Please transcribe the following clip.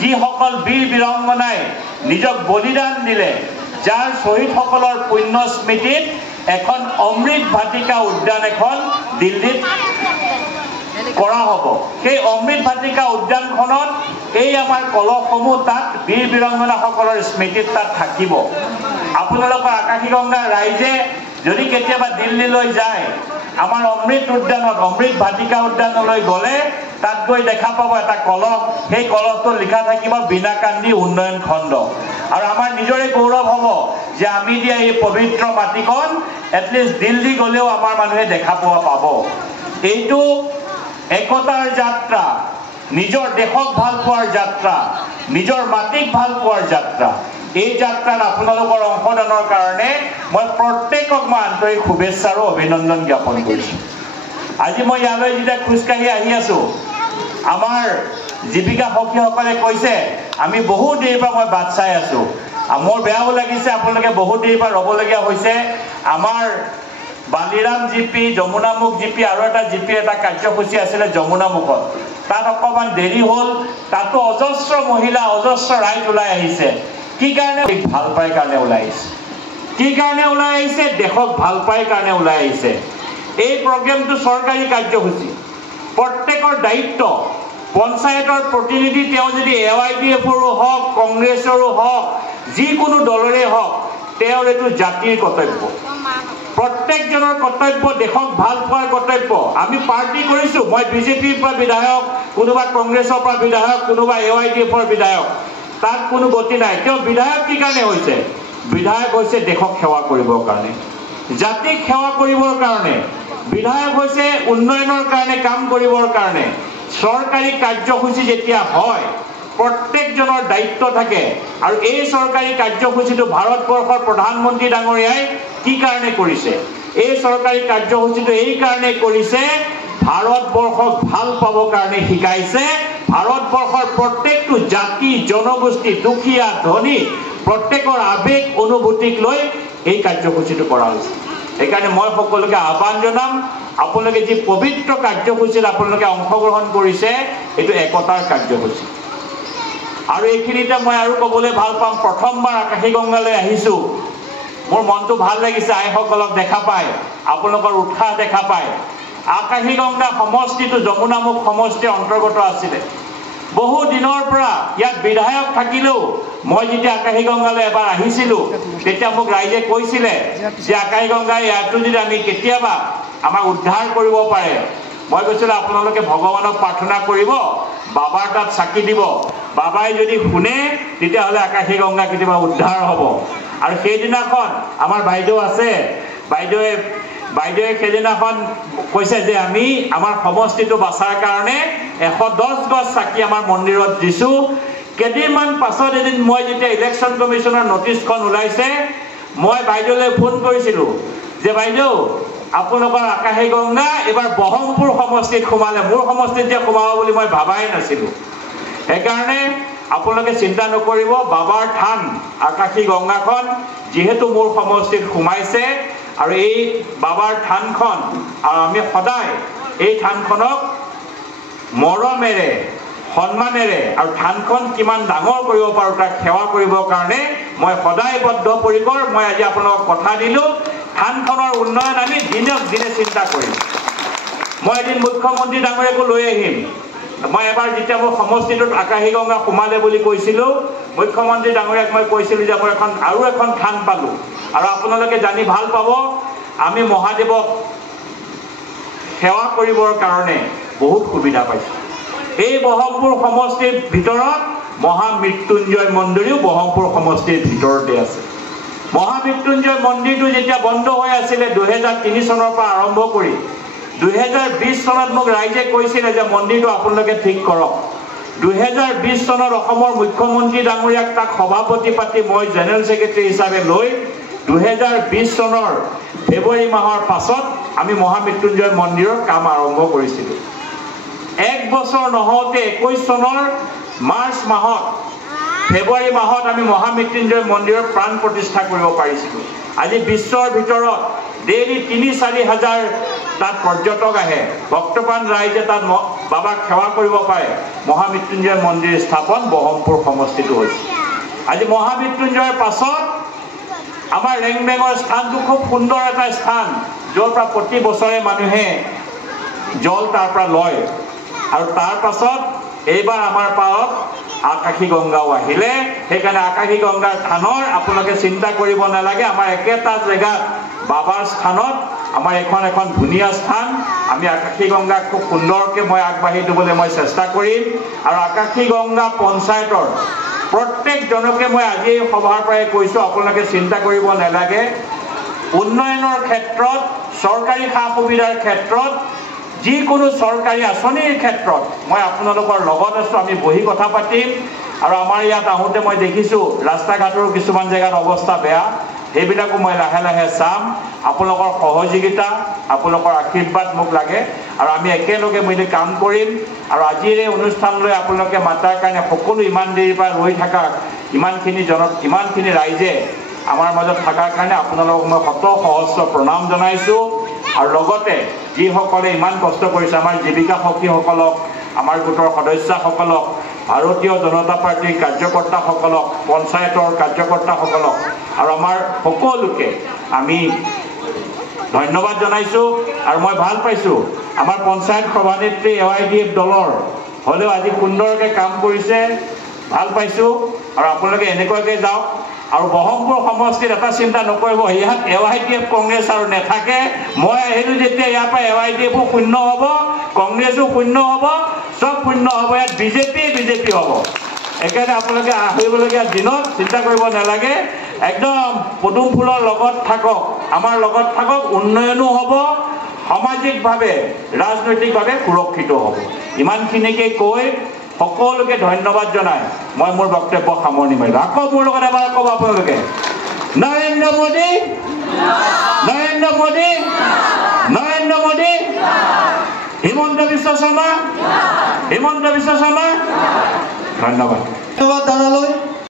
যিসকল বীৰ বীৰাংগনাই নিজক বলিদান দিলে, যাৰ শ্বহীদসকলৰ পুণ্য স্মৃতিত এখন অমৃত ভাটিকা উদ্যান এখন দিল্লীত কৰা হ'ব। সেই অমৃত ভাটিকা উদ্যানখনত এই আমাৰ কলহসমূহ তাত বীৰ বীৰাংগনাসকলৰ স্মৃতিত তাত থাকিব। আপোনালোকৰ আকাশীগংগা ৰাইজে যদি কেতিয়াবা দিল্লীলৈ যায়, আমাৰ অমৃত উদ্যানত অমৃত ভাটিকা উদ্যানলৈ গ'লে তাত গৈ দেখা পাব এটা কলহ, সেই কলহটো লিখা থাকিব বিনাকান্দি উন্নয়ন খণ্ড। আৰু আমাৰ নিজৰে গৌৰৱ হ'ব যে আমি দিয়া এই পবিত্ৰ মাটিকণ এটলিষ্ট দিল্লী গ'লেও আমাৰ মানুহে দেখা পোৱা পাব। এইটো একতাৰ যাত্ৰা, নিজৰ দেশক ভাল পোৱাৰ যাত্ৰা, নিজৰ মাটিক ভাল পোৱাৰ যাত্ৰা। এই যাত্ৰাত আপোনালোকৰ অংশদানৰ কাৰণে মই প্ৰত্যেকক মই আন্তৰিক শুভেচ্ছা আৰু অভিনন্দন জ্ঞাপন কৰিছোঁ। আজি মই ইয়ালৈ যেতিয়া খোজকাঢ়ি আহি আছোঁ, আমাৰ জীৱিকা সখীসকলে কৈছে আমি বহুত দেৰিৰ পৰা মই বাট চাই আছোঁ। মোৰ বেয়াও লাগিছে, আপোনালোকে বহুত দেৰিৰ পৰা ৰ'বলগীয়া হৈছে। আমাৰ বালিৰাম জিপি, যমুনামুখ জিপি আৰু এটা জিপিৰ এটা কাৰ্যসূচী আছিলে যমুনামুখত, তাত অকণমান দেৰি হ'ল। তাতো অজস্ৰ মহিলা, অজস্ৰ ৰাইজ ওলাই আহিছে। কি কাৰণে? ভাল পাই কাৰণে ওলাই আহিছে। কি কাৰণে ওলাই আহিছে? দেশক ভাল পাই কাৰণে ওলাই আহিছে। এই প্ৰগ্ৰেমটো চৰকাৰী কাৰ্যসূচী, প্ৰত্যেকৰ দায়িত্ব। পঞ্চায়তৰ প্ৰতিনিধি তেওঁ যদি AYDFৰো হওক, কংগ্ৰেছৰো হওক, যিকোনো দলৰে হওক, তেওঁৰ এইটো জাতিৰ কৰ্তব্য। প্ৰত্যেকজনৰ কৰ্তব্য, দেশক ভাল পোৱাৰ কৰ্তব্য। আমি পাৰ্টি কৰিছোঁ, মই বিজেপিৰ পৰা বিধায়ক, কোনোবা কংগ্ৰেছৰ পৰা বিধায়ক, কোনোবা AYDFৰ বিধায়ক, তাত কোনো গতি নাই। তেওঁ বিধায়ক কি কাৰণে হৈছে? বিধায়ক হৈছে দেশক সেৱা কৰিবৰ কাৰণে, জাতিক সেৱা কৰিবৰ কাৰণে। বিধায়ক হৈছে উন্নয়নৰ কাৰণে কাম কৰিবৰ কাৰণে। চৰকাৰী কাৰ্যসূচী যেতিয়া হয়, প্ৰত্যেকজনৰ দায়িত্ব থাকে। আৰু এই চৰকাৰী কাৰ্যসূচীটো ভাৰতবৰ্ষৰ প্ৰধানমন্ত্ৰী ডাঙৰীয়াই কি কাৰণে কৰিছে? এই চৰকাৰী কাৰ্যসূচীটো এই কাৰণে কৰিছে, ভাৰতবৰ্ষক ভাল পাবৰ কাৰণে শিকাইছে। ভাৰতবৰ্ষৰ প্ৰত্যেকটো জাতি, জনগোষ্ঠী, দুখীয়া, ধনী, প্ৰত্যেকৰ আৱেগ অনুভূতিক লৈ এই কাৰ্যসূচীটো কৰা হৈছে। সেইকাৰণে মই সকলোকে আহ্বান জনাম, আপোনালোকে যি পবিত্ৰ কাৰ্যসূচীত আপোনালোকে অংশগ্ৰহণ কৰিছে, এইটো একতাৰ কাৰ্যসূচী। আৰু এইখিনিতে মই আৰু ক'বলৈ ভাল পাম, প্ৰথমবাৰ আকাশীগংগালৈ আহিছোঁ, মোৰ মনটো ভাল লাগিছে। আইসকলক দেখা পাই, আপোনালোকৰ উৎসাহ দেখা পাই। আকাশীগংগা সমষ্টিটো যমুনামুখ সমষ্টিৰ অন্তৰ্গত আছিলে। বহু দিনৰ পৰা ইয়াত বিধায়ক থাকিলেও মই যেতিয়া আকাশীগংগালৈ এবাৰ আহিছিলোঁ, তেতিয়া মোক ৰাইজে কৈছিলে যে আকাশীগংগাই ইয়াতো যদি আমি কেতিয়াবা আমাক উদ্ধাৰ কৰিব পাৰে, মই কৈছিলোঁ আপোনালোকে ভগৱানক প্ৰাৰ্থনা কৰিব, বাবাৰ তাত চাকি দিব। বাবাই যদি শুনে তেতিয়াহ'লে আকাশীগংগা কেতিয়াবা উদ্ধাৰ হ'ব। আৰু সেইদিনাখন আমাৰ বাইদেউ আছে, বাইদেৱে সেইদিনাখন কৈছে যে আমি আমাৰ সমষ্টিটো বাচাৰ কাৰণে 110 গছ চাকি আমাৰ মন্দিৰত দিছোঁ। কেইদিনমান পাছত এদিন মই যেতিয়া ইলেকশ্যন কমিশ্যনৰ নটিচখন ওলাইছে, মই বাইদেউলৈ ফোন কৰিছিলোঁ যে বাইদেউ, আপোনালোকৰ আকাশীগংগা এইবাৰ বহমপুৰ সমষ্টিত সোমালে। মোৰ সমষ্টিত যে সোমাব বুলি মই ভাবাই নাছিলোঁ। সেইকাৰণে আপোনালোকে চিন্তা নকৰিব, বাবাৰ থান আকাশীগংগাখন যিহেতু মোৰ সমষ্টিত সোমাইছে, আৰু এই বাবাৰ থানখন, আৰু আমি সদায় এই থানখনক মৰমেৰে, সন্মানেৰে, আৰু থানখন কিমান ডাঙৰ কৰিব পাৰোঁ তাক সেৱা কৰিবৰ কাৰণে মই সদায় বদ্ধপৰিকৰ। মই আজি আপোনালোকক কথা দিলোঁ, থানখনৰ উন্নয়ন আমি দিনক দিনে চিন্তা কৰিম। মই এদিন মুখ্যমন্ত্ৰী ডাঙৰীয়াকো লৈ আহিম। মই এবাৰ যেতিয়া মোৰ সমষ্টিটোত আকাশীগংগা সোমালে বুলি কৈছিলোঁ, মুখ্যমন্ত্ৰী ডাঙৰীয়াক মই কৈছিলোঁ যে মই আৰু এখন থান পালোঁ। আৰু আপোনালোকে জানি ভাল পাব, আমি মহাদেৱক সেৱা কৰিবৰ কাৰণে বহুত সুবিধা পাইছোঁ। এই বহমপুৰ সমষ্টিৰ ভিতৰত মহামৃত্যুঞ্জয় মন্দিৰো বহমপুৰ সমষ্টিৰ ভিতৰতে আছে। মহামৃত্যুঞ্জয় মন্দিৰটো যেতিয়া বন্ধ হৈ আছিলে 2003 চনৰ পৰা আৰম্ভ কৰি 2020 চনত মোক ৰাইজে কৈছিলে যে মন্দিৰটো আপোনালোকে ঠিক কৰক। 2020 চনত অসমৰ মুখ্যমন্ত্ৰী ডাঙৰীয়াক তাক সভাপতি পাতি মই জেনেৰেল ছেক্ৰেটাৰী হিচাপে লৈ 2020 চনৰ ফেব্ৰুৱাৰী মাহৰ পাছত আমি মহামৃত্যুঞ্জয় মন্দিৰৰ কাম আৰম্ভ কৰিছিলোঁ। 1 বছৰ নহওঁতে 21 চনৰ মাৰ্চ মাহত, ফেব্ৰুৱাৰী মাহত আমি মহামৃত্যুঞ্জয় মন্দিৰৰ প্ৰাণ প্ৰতিষ্ঠা কৰিব পাৰিছিলোঁ। আজি বিশ্বৰ ভিতৰত ডেইলি 3-4 হাজাৰ তাত পৰ্যটক আহে, ভক্তপ্ৰাণ ৰাইজে তাত বাবাক সেৱা কৰিব পাৰে। মহামৃত্যুঞ্জয় মন্দিৰ স্থাপন বহৰমপুৰ সমষ্টিটো হৈছে। আজি মহামৃত্যুঞ্জয়ৰ পাছত আমাৰ ৰেংবেঙৰ স্থানটো খুব সুন্দৰ এটা স্থান, য'ৰ পৰা প্ৰতি বছৰে মানুহে জল তাৰ পৰা লয়। আৰু তাৰ পাছত এইবাৰ আমাৰ পাৰত আকাশী গংগাও আহিলে। সেইকাৰণে আকাশী গংগাৰ থানৰ আপোনালোকে চিন্তা কৰিব নালাগে। আমাৰ একেটা জেগাত বাবাৰ স্থানত আমাৰ এখন ধুনীয়া স্থান। আমি আকাশী গংগাক খুব সুন্দৰকৈ মই আগবাঢ়ি দিবলৈ মই চেষ্টা কৰিম। আৰু আকাশী গংগা পঞ্চায়তৰ প্ৰত্যেকজনকে মই আজি সভাৰ পৰাই কৈছোঁ, আপোনালোকে চিন্তা কৰিব নালাগে। উন্নয়নৰ ক্ষেত্ৰত, চৰকাৰী সা সুবিধাৰ ক্ষেত্ৰত, যিকোনো চৰকাৰী আঁচনিৰ ক্ষেত্ৰত মই আপোনালোকৰ লগত আছোঁ। আমি বহি কথা পাতিম। আৰু আমাৰ ইয়াত আহোঁতে মই দেখিছোঁ ৰাস্তা ঘাটৰ কিছুমান জেগাত অৱস্থা বেয়া, সেইবিলাকো মই লাহে লাহে চাম। আপোনালোকৰ সহযোগিতা, আপোনালোকৰ আশীৰ্বাদ মোক লাগে। আৰু আমি একেলগে মিলি কাম কৰিম। আৰু আজিৰ এই অনুষ্ঠানলৈ আপোনালোকে মাতাৰ কাৰণে সকলো ইমান দেৰিৰ পৰা ৰৈ থকা ইমানখিনি ৰাইজে আমাৰ মাজত থকাৰ কাৰণে আপোনালোকক মই শত সহস্ৰ প্ৰণাম জনাইছোঁ। আৰু লগতে যিসকলে ইমান কষ্ট কৰিছে, আমাৰ জীৱিকা সখীসকলক, আমাৰ গোটৰ সদস্যসকলক, ভাৰতীয় জনতা পাৰ্টীৰ কাৰ্যকৰ্তাসকলক, পঞ্চায়তৰ কাৰ্যকৰ্তাসকলক আৰু আমাৰ সকলোকে আমি ধন্যবাদ জনাইছোঁ। আৰু মই ভাল পাইছোঁ আমাৰ পঞ্চায়ত সভানেত্ৰী AYDF দলৰ হ'লেও আজি সুন্দৰকৈ কাম কৰিছে, ভাল পাইছোঁ। আৰু আপোনালোকে এনেকুৱাকৈ যাওক। আৰু বহৰমপুৰ সমষ্টিত এটা চিন্তা নকৰিব, ইয়াত AYDF কংগ্ৰেছ আৰু নাথাকে। মই আহিলোঁ যেতিয়া ইয়াৰ পৰা AYDFও শূন্য হ'ব, কংগ্ৰেছো শূন্য হ'ব, চব শূন্য হ'ব। ইয়াত বিজেপি হ'ব। একেবাৰে আপোনালোকে আহিবলগীয়া দিনত চিন্তা কৰিব নালাগে। একদম পদুম ফুলৰ লগত থাকক, আমাৰ লগত থাকক। উন্নয়নো হ'ব, সামাজিকভাৱে ৰাজনৈতিকভাৱে সুৰক্ষিত হ'ব। ইমানখিনিকে কৈ সকলোকে ধন্যবাদ জনাই মই মোৰ বক্তব্য সামৰণি মাৰিলোঁ। আকৌ মোৰ লগত এবাৰ ক'ব আপোনালোকে, নৰেন্দ্ৰ মোদী, নৰেন্দ্ৰ মোদী, নৰেন্দ্ৰ মোদী, হিমন্ত বিশ্ব শৰ্মা, হিমন্ত বিশ্ব শৰ্মা। ধন্যবাদ। ধন্যবাদ দাদালৈ।